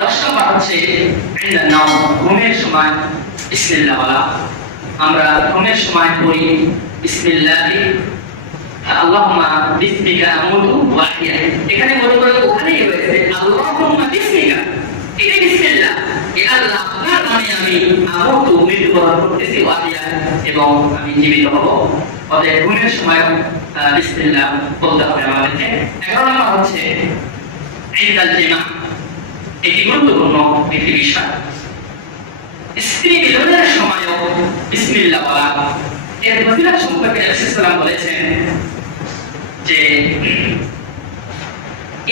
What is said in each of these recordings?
10 নম্বর হচ্ছে ইনদা নাওম, ঘুমের সময় বিসমিল্লাহ বলা। আমরা ঘুমের সময় পড়ি বিসমিল্লাহ আল্লাহুম্মা বিসমিকা আমুতু ওয়া আহইয়া। এখানে মনে করে ওখানেই রয়েছে আল্লাহুম্মা বিসমিকা, এটা বিসমিল্লাহ, এ আল্লাহ আপনার নামে আমি আমুতু মৃত্যুবরণ করতেছি, ওয়া আহইয়া এবং আমি জীবিত হব। অতএব ঘুমের সময় বিসমিল্লাহ বলতে হবে আমাদেরকে। 11 নম্বর হচ্ছে ইনদাল জিমা, এটি গুরুত্বপূর্ণ একটি বিষয়। স্ত্রী মিলনের সময়ও বিসমিল্লাহ বলা। এর ফজিলত সম্পর্কে নবী সাল্লাল্লাহু আলাইহি ওয়াসাল্লাম বলেছেন যে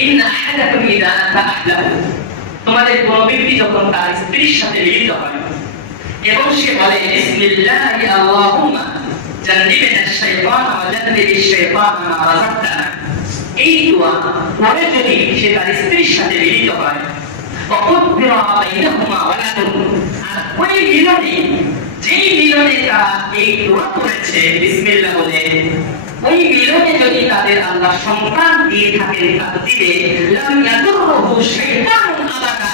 ইন্না আহাদাকুম ইযা আতা আহলাহু, তোমাদের কোন ব্যক্তি যখন তার স্ত্রীর সাথে মিলিত হয় এবং সে বলে বিসমিল্লাহি আল্লাহুম্মা জান্নিবনা আশ-শাইতানা ওয়া জান্নিবিশ শাইতানা মা রাযাকতানা, এই দোয়া পরে যদি সে তার স্ত্রীর সাথে মিলিত হয় ওয়াকুদ্দিরা বাইনাহুমা ওয়ালাদুন, আর ওই মিলনে, যেই মিলনে তারা এই দোয়া করেছে বিসমিল্লাহ বলে, ওই মিলনে যদি তাদের আল্লাহ সন্তান দিয়ে থাকেন দিবে লাম ইয়াদুরহু শাইতানুন আবাদা,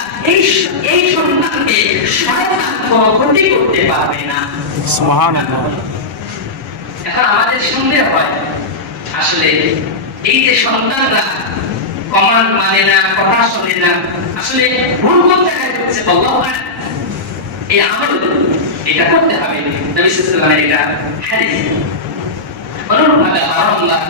এই সন্তানকে শয়তান কোনো ক্ষতি করতে পারবে না। সুবহানাল্লাহ। এখন আমাদের সন্দেহ হয় আসলে এই যে সন্তানরা কমান্ড মানে না, কথা শোনে না, আসলে ভুল করতে হচ্ছে আল্লাহ এই আমল এটা করতে হবে। নবী সাল্লাল্লাহু আলাইহি ওয়াসাল্লামের এটা হাদিস। অনুরূপভাবে বারাল্লাহ